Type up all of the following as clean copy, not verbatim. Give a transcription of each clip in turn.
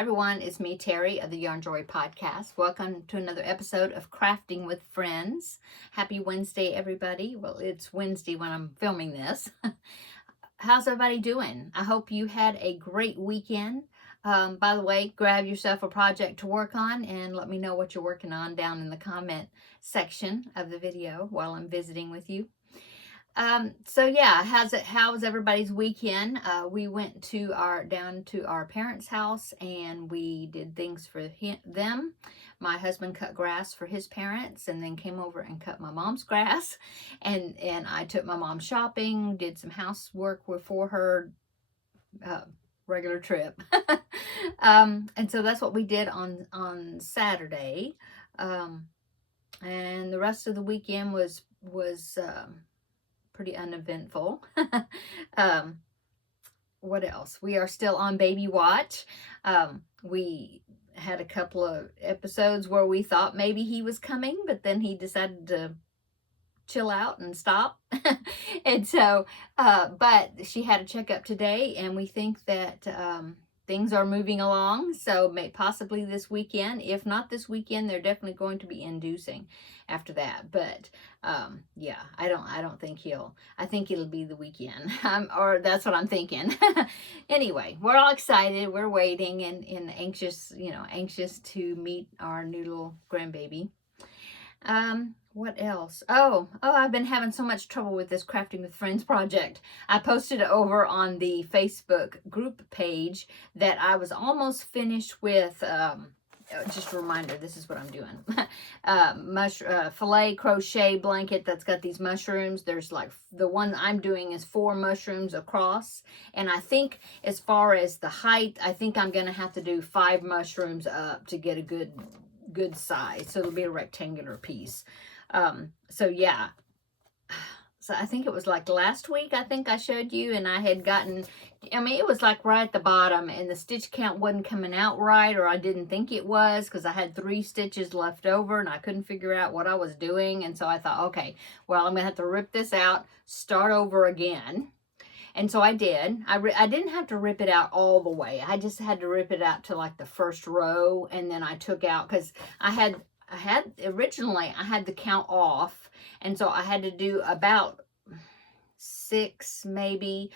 Hi everyone, it's me Terry of the Yarn Joy podcast. Welcome to another episode of Crafting with Friends. Happy Wednesday everybody. Well, it's Wednesday when I'm filming this. How's everybody doing? I hope you had a great weekend. By the way, grab yourself a project to work on and let me know what you're working on down in the comment section of the video while I'm visiting with you. So yeah, how was everybody's weekend? We went down to our parents' house and we did things for them. My husband cut grass for his parents and then came over and cut my mom's grass. And I took my mom shopping, did some housework for her, regular trip. And so that's what we did on Saturday. And the rest of the weekend was pretty uneventful. What else? We are still on baby watch. We had a couple of episodes where we thought maybe he was coming, but then he decided to chill out and stop. And so, but she had a checkup today and we think that things are moving along. So possibly this weekend. If not this weekend, they're definitely going to be inducing after that. But yeah, I don't think I think it'll be the weekend. Or that's what I'm thinking. Anyway, we're all excited. We're waiting and anxious, anxious to meet our new little grandbaby. What else? Oh, I've been having so much trouble with this Crafting with Friends project. I posted over on the Facebook group page that I was almost finished with, just a reminder, this is what I'm doing. Filet crochet blanket that's got these mushrooms. There's like, the one I'm doing is 4 mushrooms across. And I think as far as the height, I think I'm going to have to do 5 mushrooms up to get a good size. So it'll be a rectangular piece. So yeah, so I think it was like last week, I think I showed you, and I had gotten, it was like right at the bottom and the stitch count wasn't coming out right, or I didn't think it was because I had 3 stitches left over and I couldn't figure out what I was doing. And so I thought, okay, well, I'm gonna have to rip this out, start over again. And so I did. I didn't have to rip it out all the way. I just had to rip it out to like the first row, and then I took out, because originally I had the count off, and so I had to do about 6 maybe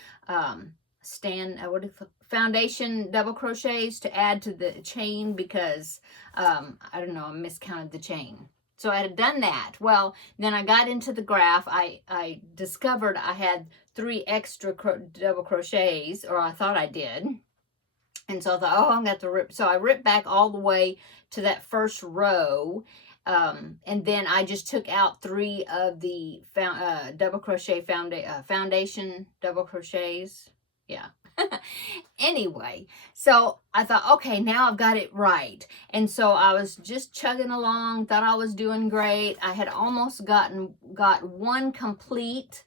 foundation double crochets to add to the chain, because I don't know, I miscounted the chain. So I had done that. Well, then I got into the graph. I discovered I had 3 extra double crochets, or I thought I did. And so I thought, oh, I'm going to have to rip. So I ripped back all the way to that first row. And then I just took out 3 of the double crochet foundation double crochets. Yeah. Anyway, so I thought, okay, now I've got it right. And so I was just chugging along, thought I was doing great. I had almost got 1 complete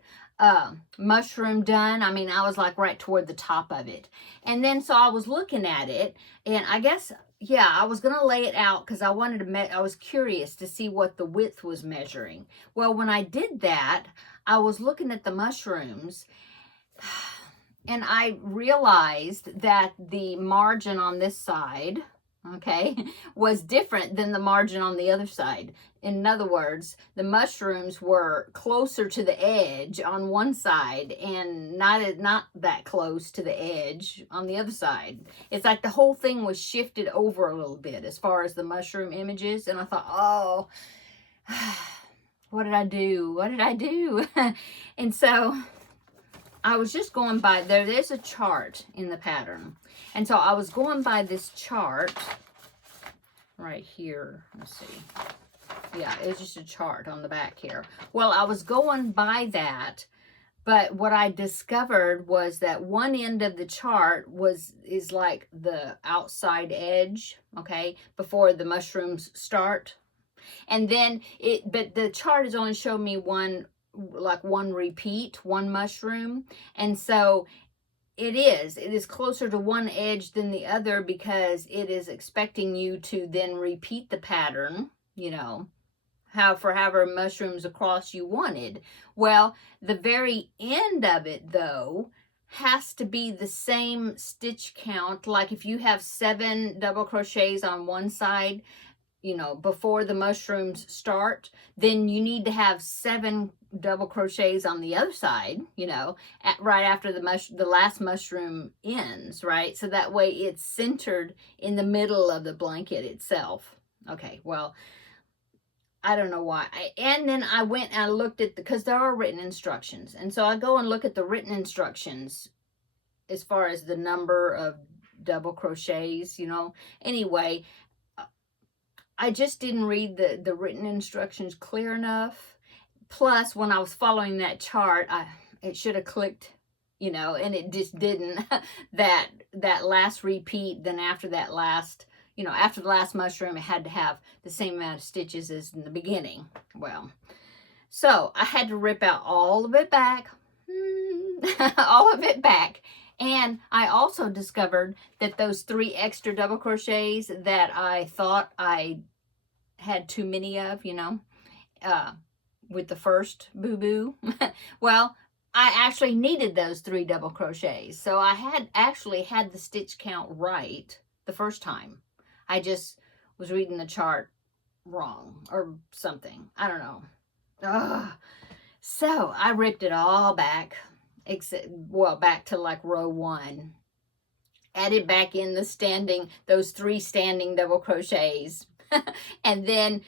mushroom done. I was like right toward the top of it. And then so I was looking at it, and I guess, yeah, I was gonna lay it out because I wanted to I was curious to see what the width was measuring. Well, when I did that, I was looking at the mushrooms and I realized that the margin on this side, okay, was different than the margin on the other side. In other words, the mushrooms were closer to the edge on one side and not that close to the edge on the other side. It's like the whole thing was shifted over a little bit as far as the mushroom images. And I thought, oh, what did I do? What did I do? And so I was just going by, there's a chart in the pattern. And so I was going by this chart right here. Let's see. Yeah, it was just a chart on the back here. Well, I was going by that, but what I discovered was that one end of the chart is like the outside edge, okay, before the mushrooms start. And then but the chart has only shown me one repeat, 1 mushroom. And so it is closer to one edge than the other because it is expecting you to then repeat the pattern, for however mushrooms across you wanted. Well, the very end of it though has to be the same stitch count. Like if you have 7 double crochets on one side, you know, before the mushrooms start, then you need to have 7 double crochets on the other side, you know, right after the last mushroom ends, right? So that way it's centered in the middle of the blanket itself. Okay, well, I don't know why. And then I went and I looked at because there are written instructions. And so I go and look at the written instructions as far as the number of double crochets, you know. Anyway, I just didn't read the written instructions clear enough. Plus, when I was following that chart, it should have clicked, you know, and it just didn't. that last repeat, then after that last, you know, after the last mushroom, it had to have the same amount of stitches as in the beginning. Well, so I had to rip out all of it back, all of it back. And I also discovered that those 3 extra double crochets that I thought I had too many of, you know, with the first boo-boo, well, I actually needed those 3 double crochets. So I had actually had the stitch count right the first time. I just was reading the chart wrong or something. I don't know. Ugh. So I ripped it all back, except, well, back to like row 1. Added back in those 3 standing double crochets. And then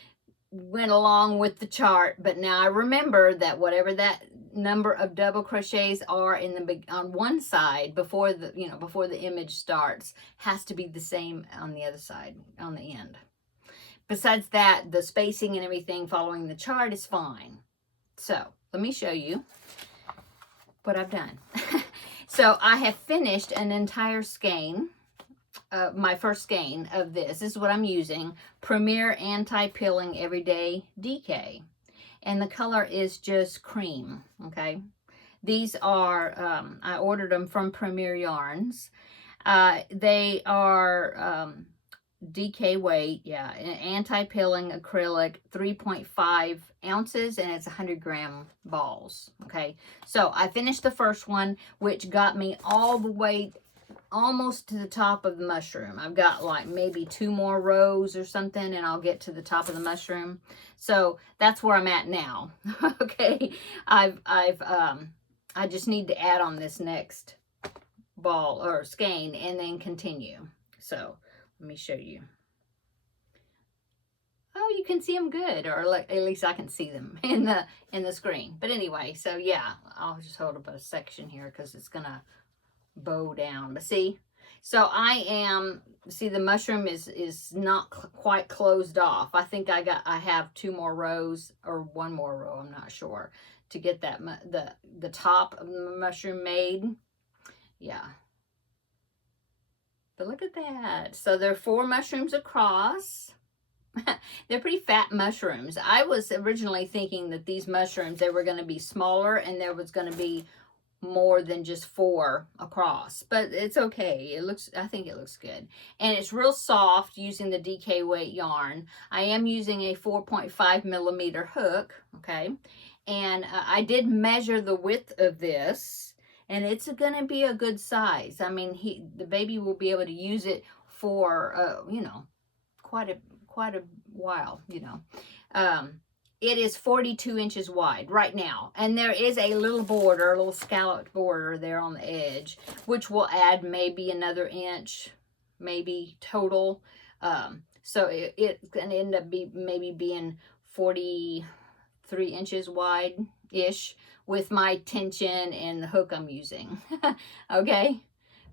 went along with the chart. But now I remember that whatever that number of double crochets are on one side before the image starts has to be the same on the other side, on the end. Besides that, the spacing and everything following the chart is fine. So let me show you what I've done. So I have finished an entire skein, my first skein of this. This is what I'm using, Premier Anti-Pilling Everyday DK. And the color is just cream, okay? These are, I ordered them from Premier Yarns. They are DK weight, yeah, anti-pilling acrylic, 3.5 ounces, and it's 100-gram balls, okay? So I finished the first one, which got me all the way almost to the top of the mushroom. I've got like maybe 2 more rows or something, and I'll get to the top of the mushroom. So that's where I'm at now. Okay, I just need to add on this next ball or skein and then continue. So let me show you. Oh, you can see them good, or like, at least I can see them in the screen. But anyway, so yeah, I'll just hold up a section here because it's gonna bow down. But see, so the mushroom is not quite closed off. I think I have 2 more rows or 1 more row, I'm not sure, to get that the top of the mushroom made. Yeah. But look at that. So there are 4 mushrooms across. They're pretty fat mushrooms. I was originally thinking that these mushrooms, they were going to be smaller and there was going to be more than just 4 across, but it's okay. I think it looks good. And it's real soft using the DK weight yarn. I am using a 4.5 millimeter hook, okay? And I did measure the width of this, and it's going to be a good size. I mean, the baby will be able to use it for, you know, quite a while, you know. It is 42 inches wide right now. And there is a little border, a little scalloped border there on the edge, which will add maybe another inch, maybe total. So it's going to end up maybe being 43 inches wide-ish with my tension and the hook I'm using. Okay?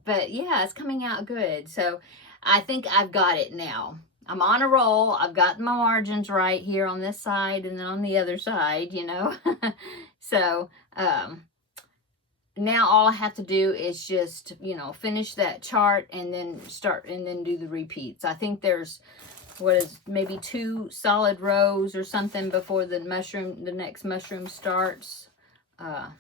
But yeah, it's coming out good. So I think I've got it now. I'm on a roll. I've got my margins right here on this side and then on the other side, you know. So now all I have to do is just, you know, finish that chart and then do the repeats. I think there's, maybe 2 solid rows or something before the next mushroom starts.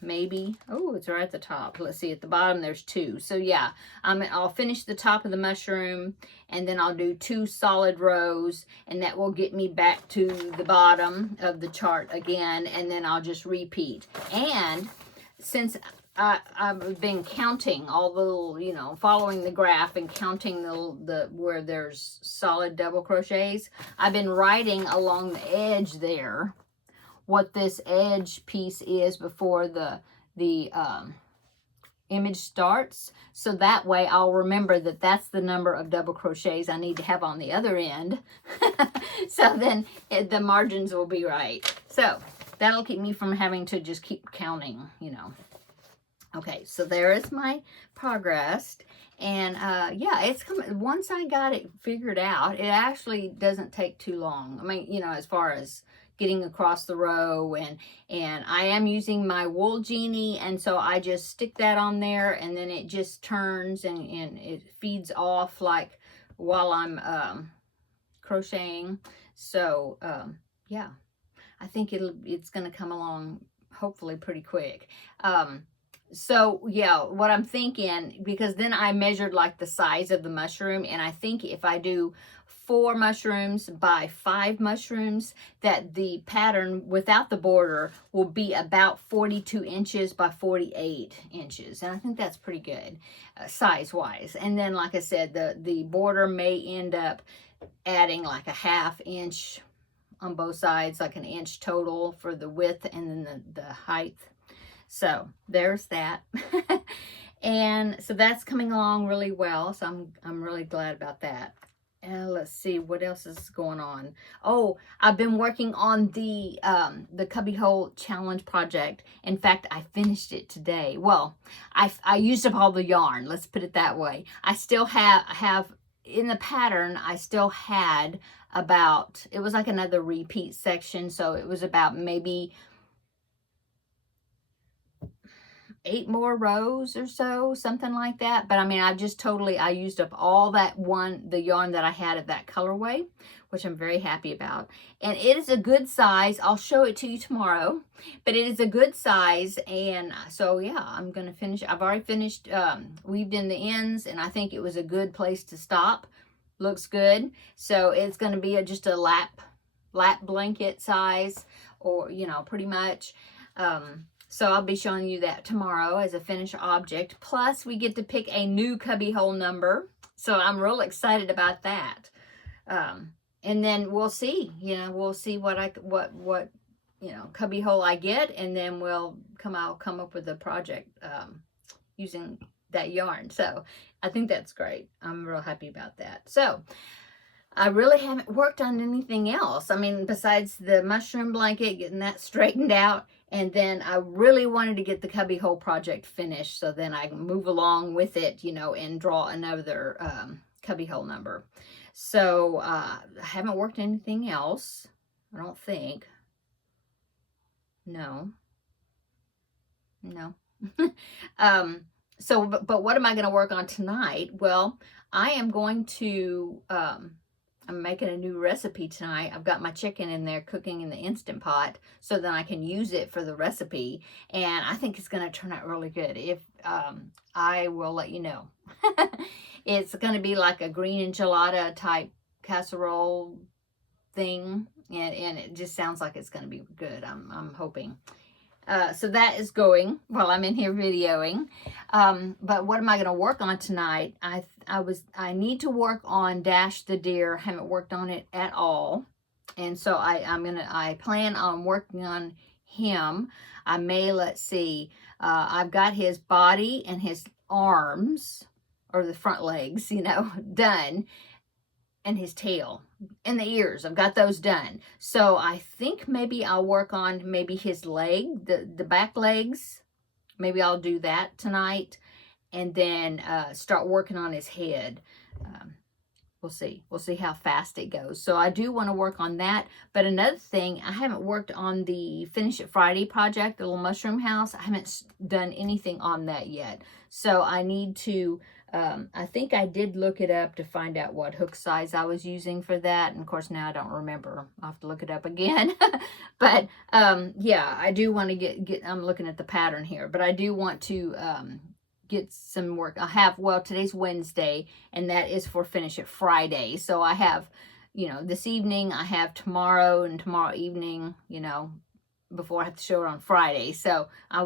Maybe. Oh, it's right at the top. Let's see, at the bottom there's 2. So yeah, I'll finish the top of the mushroom and then I'll do 2 solid rows, and that will get me back to the bottom of the chart again, and then I'll just repeat. And since I've been counting all the little, you know, following the graph and counting the where there's solid double crochets. I've been writing along the edge there what this edge piece is before the image starts, so that way I'll remember that that's the number of double crochets I need to have on the other end. So then the margins will be right. So that'll keep me from having to just keep counting, you know. Okay, so there is my progress. And yeah, it's coming. Once I got it figured out, it actually doesn't take too long. I mean, you know, as far as getting across the row, and I am using my wool genie, and so I just stick that on there, and then it just turns and it feeds off like while I'm crocheting. So yeah, I think it's gonna come along hopefully pretty quick. So yeah, what I'm thinking, because then I measured like the size of the mushroom, and I think if I do 4 mushrooms by 5 mushrooms, that the pattern without the border will be about 42 inches by 48 inches. And I think that's pretty good size wise. And then, like I said, the border may end up adding like a 1/2 inch on both sides, like an inch total for the width and then the height. So there's that. And so that's coming along really well. So I'm really glad about that. And let's see what else is going on. Oh, I've been working on the Cubbyhole Challenge project. In fact, I finished it today. Well, I used up all the yarn. Let's put it that way. I still have in the pattern. I still had about, it was like another repeat section. So it was about maybe 8 more rows or so, something like that. But I mean, I used up all the yarn that I had of that colorway, which I'm very happy about. And it is a good size. I'll show it to you tomorrow, but it is a good size. And so yeah, I'm going to finish. I've already finished, weaved in the ends, and I think it was a good place to stop. Looks good. So it's going to be just a lap blanket size, or, you know, pretty much. So I'll be showing you that tomorrow as a finished object. Plus, we get to pick a new cubbyhole number. So I'm real excited about that. And then we'll see, you know, we'll see what you know, cubbyhole I get, and then I'll come up with a project using that yarn. So I think that's great. I'm real happy about that. So I really haven't worked on anything else. I mean, besides the mushroom blanket, getting that straightened out. And then I really wanted to get the cubbyhole project finished, so then I can move along with it, you know, and draw another cubbyhole number. So I haven't worked anything else, I don't think. No. So, but what am I going to work on tonight? Well, I am going to, I'm making a new recipe tonight. I've got my chicken in there cooking in the Instant Pot so that I can use it for the recipe. And I think it's going to turn out really good. If I will let you know. It's going to be like a green enchilada type casserole thing. And it just sounds like it's going to be good. I'm hoping. So that is going while I'm in here videoing. But what am I going to work on tonight? I need to work on Dash the Deer. Haven't worked on it at all. And so I plan on working on him. I may, let's see, I've got his body and his arms, or the front legs, you know, done. And his tail and the ears, I've got those done. So I think maybe I'll work on maybe his leg, the back legs. Maybe I'll do that tonight, and then start working on his head. We'll see. We'll see how fast it goes. So I do want to work on that. But another thing, I haven't worked on the Finish It Friday project, the little mushroom house. I haven't done anything on that yet. So I need to, I think I did look it up to find out what hook size I was using for that. And of course, now I don't remember. I'll have to look it up again. But yeah, I do want to I'm looking at the pattern here, but I do want to get some work. I have, well, today's Wednesday, and that is for Finish It Friday. So I have, you know, this evening, I have tomorrow and tomorrow evening, you know, before I have to show it on Friday. So I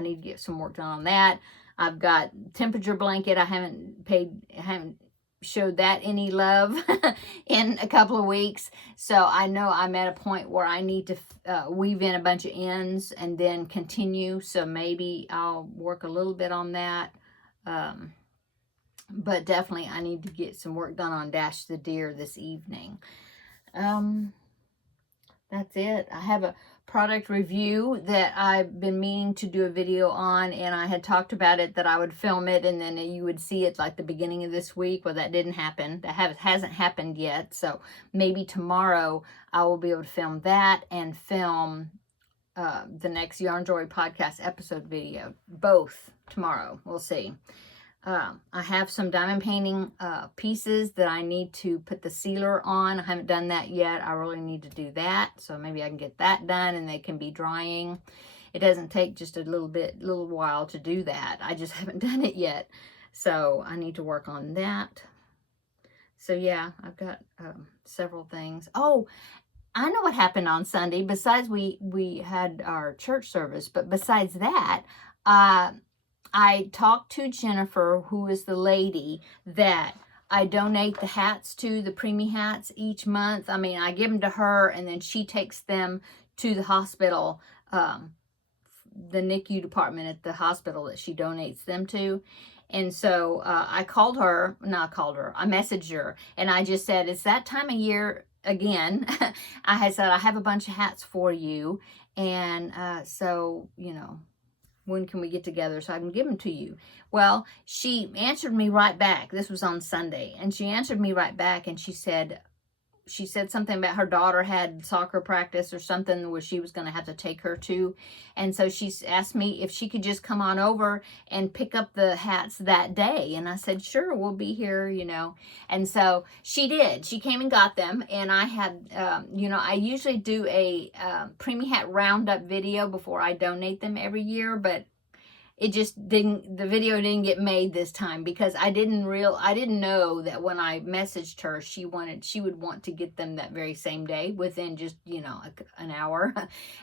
need to get some work done on that. I've got temperature blanket. I haven't showed that any love in a couple of weeks. So I know I'm at a point where I need to weave in a bunch of ends and then continue. So maybe I'll work a little bit on that. But definitely I need to get some work done on Dash the Deer this evening. That's it. I have a product review that I've been meaning to do a video on, and I had talked about it that I would film it and then you would see it like the beginning of this week. Well, that didn't happen. That hasn't happened yet. So maybe tomorrow I will be able to film that and film the next Yarn Joy podcast episode video. Both tomorrow. We'll see. I have some diamond painting pieces that I need to put the sealer on. I haven't done that yet. I really need to do that. So maybe I can get that done and they can be drying. It doesn't take just a little while to do that. I just haven't done it yet. So I need to work on that. So yeah, I've got several things. Oh, I know what happened on Sunday. Besides we had our church service, but besides that, I talked to Jennifer, who is the lady that I donate the hats to, the preemie hats each month. I mean, I give them to her and then she takes them to the hospital, the NICU department at the hospital that she donates them to. And so I messaged her and I just said, it's that time of year again. I had said, I have a bunch of hats for you. And so, you know, when can we get together so I can give them to you? Well, she answered me right back. This was on Sunday. And she answered me right back and she said something about her daughter had soccer practice or something where she was going to have to take her to. And so she asked me if she could just come on over and pick up the hats that day. And I said, sure, we'll be here, you know. And so she did. She came and got them. And I had, you know, I usually do a preemie hat roundup video before I donate them every year. But it just didn't, the video didn't get made this time because I didn't know that when I messaged her, she would want to get them that very same day within just, you know, an hour.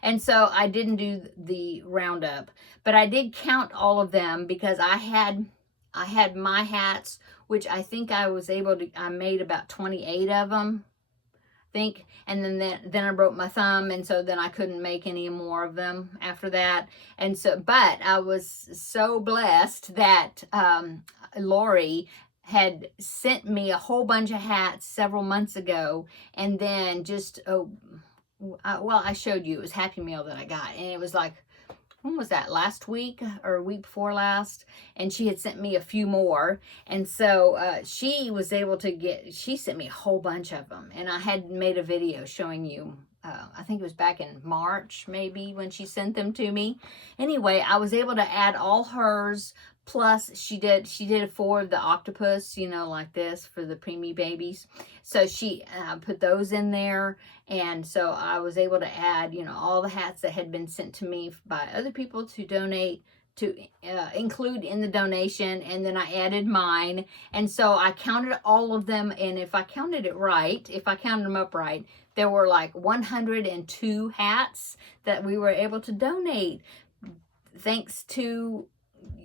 And so I didn't do the roundup, but I did count all of them because I had my hats, which I think I made about 28 of them. Think, and then I broke my thumb, and so then I couldn't make any more of them after that. And so, but I was so blessed that Lori had sent me a whole bunch of hats several months ago, and then just I showed you, it was Happy Meal that I got, and it was like, when was that, last week or week before last? And she had sent me a few more. And so she was able to she sent me a whole bunch of them. And I had made a video showing you, I think it was back in March, maybe, when she sent them to me. Anyway, I was able to add all hers. Plus, she did 4 of the octopus, you know, like this for the preemie babies. So she put those in there. And so I was able to add, you know, all the hats that had been sent to me by other people to donate, to include in the donation. And then I added mine. And so I counted all of them. And if I counted them up right, there were like 102 hats that we were able to donate, thanks to,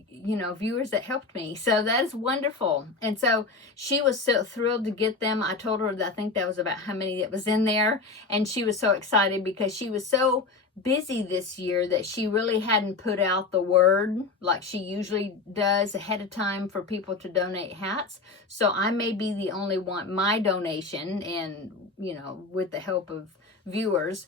you know, viewers that helped me. So that is wonderful. And so she was so thrilled to get them. I told her that I think that was about how many that was in there. And she was so excited because she was so busy this year that she really hadn't put out the word like she usually does ahead of time for people to donate hats. So I may be the only one, my donation, and, you know, with the help of viewers,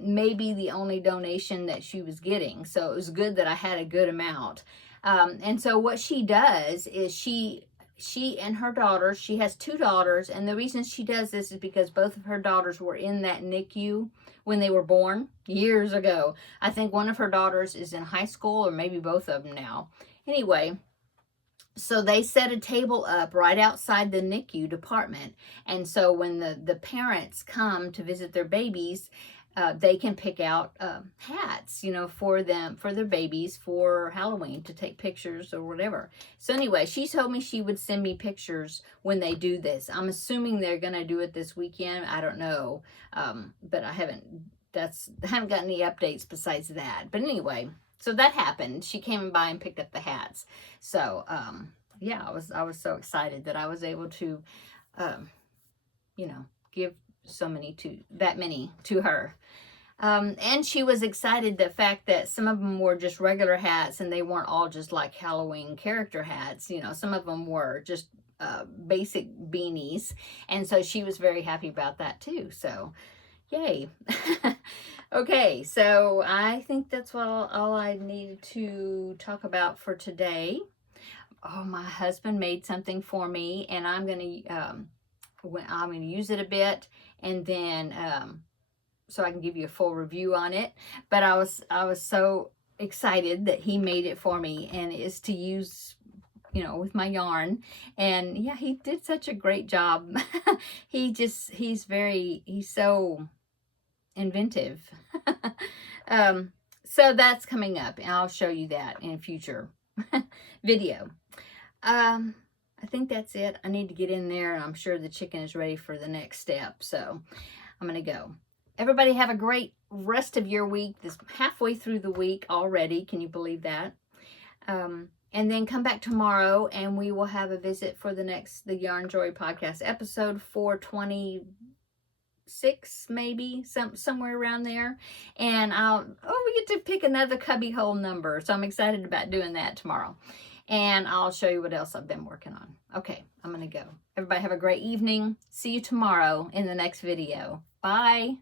maybe the only donation that she was getting. So it was good that I had a good amount. And so what she does is she and her daughters, she has 2 daughters, and the reason she does this is because both of her daughters were in that NICU when they were born years ago. I think one of her daughters is in high school, or maybe both of them now. Anyway, so they set a table up right outside the NICU department. And so when the parents come to visit their babies, they can pick out hats, you know, for their babies for Halloween to take pictures or whatever. So anyway, she told me she would send me pictures when they do this. I'm assuming they're going to do it this weekend. I don't know. But I haven't I haven't got any updates besides that. But anyway, so that happened. She came by and picked up the hats. So, yeah, I was so excited that I was able to, you know, give that many to her. And she was excited the fact that some of them were just regular hats and they weren't all just like Halloween character hats. You know, some of them were just basic beanies. And so she was very happy about that too. So, yay. Okay, so I think that's all I needed to talk about for today. Oh, my husband made something for me, and I'm gonna use it a bit, and then so I can give you a full review on it. But I was so excited that he made it for me, and it's to use, you know, with my yarn. And yeah, he did such a great job. He's so inventive. So that's coming up, and I'll show you that in a future video. I think that's it. I need to get in there, and I'm sure the chicken is ready for the next step. So I'm going to go. Everybody have a great rest of your week. This halfway through the week already. Can you believe that? And then come back tomorrow, and we will have a visit for the Yarn Joy podcast episode 426, maybe somewhere around there. And we get to pick another cubby hole number. So I'm excited about doing that tomorrow. And I'll show you what else I've been working on. Okay, I'm going to go. Everybody have a great evening. See you tomorrow in the next video. Bye.